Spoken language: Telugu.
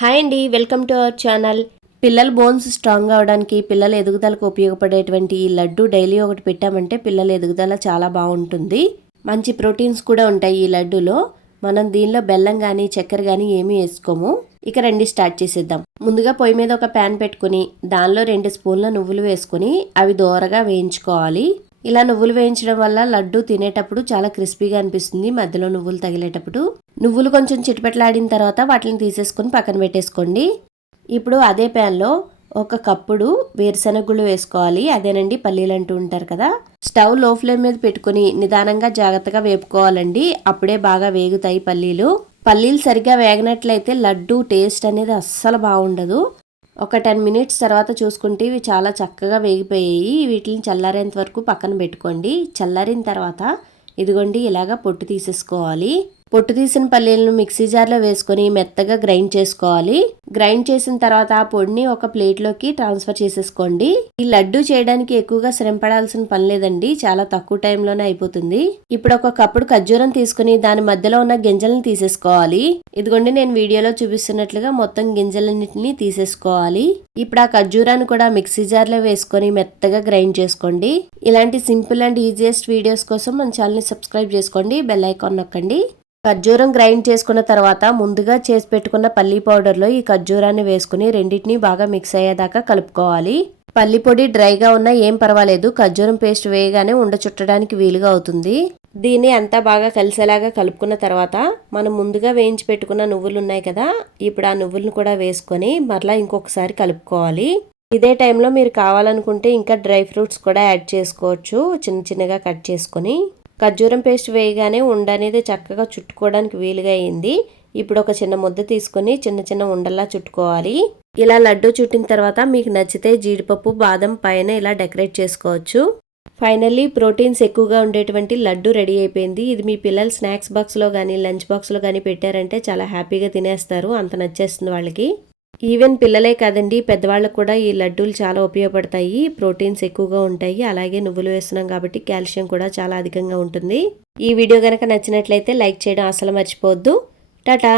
హాయ్ అండి వెల్కమ్ టు అవర్ ఛానల్. పిల్లల బోన్స్ స్ట్రాంగ్ అవడానికి పిల్లల ఎదుగుదలకు ఉపయోగపడేటువంటి ఈ లడ్డు డైలీ ఒకటి పెట్టామంటే పిల్లల ఎదుగుదల చాలా బాగుంటుంది. మంచి ప్రోటీన్స్ కూడా ఉంటాయి ఈ లడ్డూలో. మనం దీనిలో బెల్లం కానీ చక్కెర కానీ ఏమీ వేసుకోము. ఇక రండి స్టార్ట్ చేసేద్దాం. ముందుగా పొయ్యి మీద ఒక ప్యాన్ పెట్టుకుని దానిలో రెండు స్పూన్ల నువ్వులు వేసుకుని అవి దోరగా వేయించుకోవాలి. ఇలా నువ్వులు వేయించడం వల్ల లడ్డు తినేటప్పుడు చాలా క్రిస్పీగా అనిపిస్తుంది. మధ్యలో నువ్వులు తగిలేటప్పుడు నువ్వులు కొంచెం చిటిపెట్లాడిన తర్వాత వాటిని తీసేసుకొని పక్కన పెట్టేసుకోండి. ఇప్పుడు అదే ప్యాన్లో ఒక కప్పుడు వేరుశనగుళ్ళు వేసుకోవాలి. అదేనండి పల్లీలు అంటూ ఉంటారు కదా. స్టవ్లో ఫ్లేమ్ మీద పెట్టుకుని నిదానంగా జాగ్రత్తగా వేపుకోవాలండి. అప్పుడే బాగా వేగుతాయి పల్లీలు. పల్లీలు సరిగ్గా వేగనట్లయితే లడ్డు టేస్ట్ అనేది అస్సలు బాగుండదు. ఒక టెన్ మినిట్స్ తర్వాత చూసుకుంటే ఇవి చాలా చక్కగా వేగిపోయాయి. వీటిని చల్లారేంత వరకు పక్కన పెట్టుకోండి. చల్లారిన తర్వాత ఇదిగోండి ఇలాగా పొట్టు తీసేసుకోవాలి. పొట్టు తీసిన పల్లీలను మిక్సీ జార్లో వేసుకొని మెత్తగా గ్రైండ్ చేసుకోవాలి. గ్రైండ్ చేసిన తర్వాత ఆ పొడిని ఒక ప్లేట్లోకి ట్రాన్స్ఫర్ చేసేసుకోండి. ఈ లడ్డు చేయడానికి ఎక్కువగా శ్రమ పడాల్సిన పని లేదండి చాలా తక్కువ టైంలోనే అయిపోతుంది. ఇప్పుడు ఒక కప్పుడు ఖర్జూరం తీసుకుని దాని మధ్యలో ఉన్న గింజలను తీసేసుకోవాలి. ఇదిగోండి నేను వీడియోలో చూపిస్తున్నట్లుగా మొత్తం గింజలన్నింటినీ తీసేసుకోవాలి. ఇప్పుడు ఆ ఖర్జూరాన్ని కూడా మిక్సీ జార్లో వేసుకొని మెత్తగా గ్రైండ్ చేసుకోండి. ఇలాంటి సింపుల్ అండ్ ఈజియెస్ట్ వీడియోస్ కోసం మన ఛానల్ని సబ్స్క్రైబ్ చేసుకోండి బెల్ ఐకాన్ నొక్కండి. ఖర్జూరం గ్రైండ్ చేసుకున్న తర్వాత ముందుగా చేసి పెట్టుకున్న పల్లీ పౌడర్లో ఈ ఖర్జూరాన్ని వేసుకుని రెండింటిని బాగా మిక్స్ అయ్యేదాకా కలుపుకోవాలి. పల్లి పొడి డ్రైగా ఉన్నా ఏం పర్వాలేదు ఖర్జూరం పేస్ట్ వేయగానే ఉండ చుట్టడానికి వీలుగా అవుతుంది. దీన్ని అంతా బాగా కలిసేలాగా కలుపుకున్న తర్వాత మనం ముందుగా వేయించి పెట్టుకున్న నువ్వులు ఉన్నాయి కదా ఇప్పుడు ఆ నువ్వులను కూడా వేసుకొని మరలా ఇంకొకసారి కలుపుకోవాలి. ఇదే టైంలో మీరు కావాలనుకుంటే ఇంకా డ్రై ఫ్రూట్స్ కూడా యాడ్ చేసుకోవచ్చు చిన్న చిన్నగా కట్ చేసుకొని. ఖర్జూరం పేస్ట్ వేయగానే ఉండ అనేది చక్కగా చుట్టుకోవడానికి వీలుగా అయింది. ఇప్పుడు ఒక చిన్న ముద్ద తీసుకొని చిన్న చిన్న ఉండల్లా చుట్టుకోవాలి. ఇలా లడ్డు చుట్టిన తర్వాత మీకు నచ్చితే జీడిపప్పు బాదం పైన ఇలా డెకరేట్ చేసుకోవచ్చు. ఫైనల్లీ ప్రోటీన్స్ ఎక్కువగా ఉండేటువంటి లడ్డు రెడీ అయిపోయింది. ఇది మీ పిల్లలు స్నాక్స్ బాక్స్లో కానీ లంచ్ బాక్స్లో కానీ పెట్టారంటే చాలా హ్యాపీగా తినేస్తారు. అంత నచ్చేస్తుంది వాళ్ళకి. ఈవెన్ పిల్లలే కాదండి పెద్దవాళ్ళకు కూడా ఈ లడ్డూలు చాలా ఉపయోగపడతాయి. ప్రోటీన్స్ ఎక్కువగా ఉంటాయి. అలాగే నువ్వులు వేస్తున్నాం కాబట్టి కాల్షియం కూడా చాలా అధికంగా ఉంటుంది. ఈ వీడియో కనుక నచ్చినట్లయితే లైక్ చేయడం అసలు మర్చిపోవద్దు. టాటా!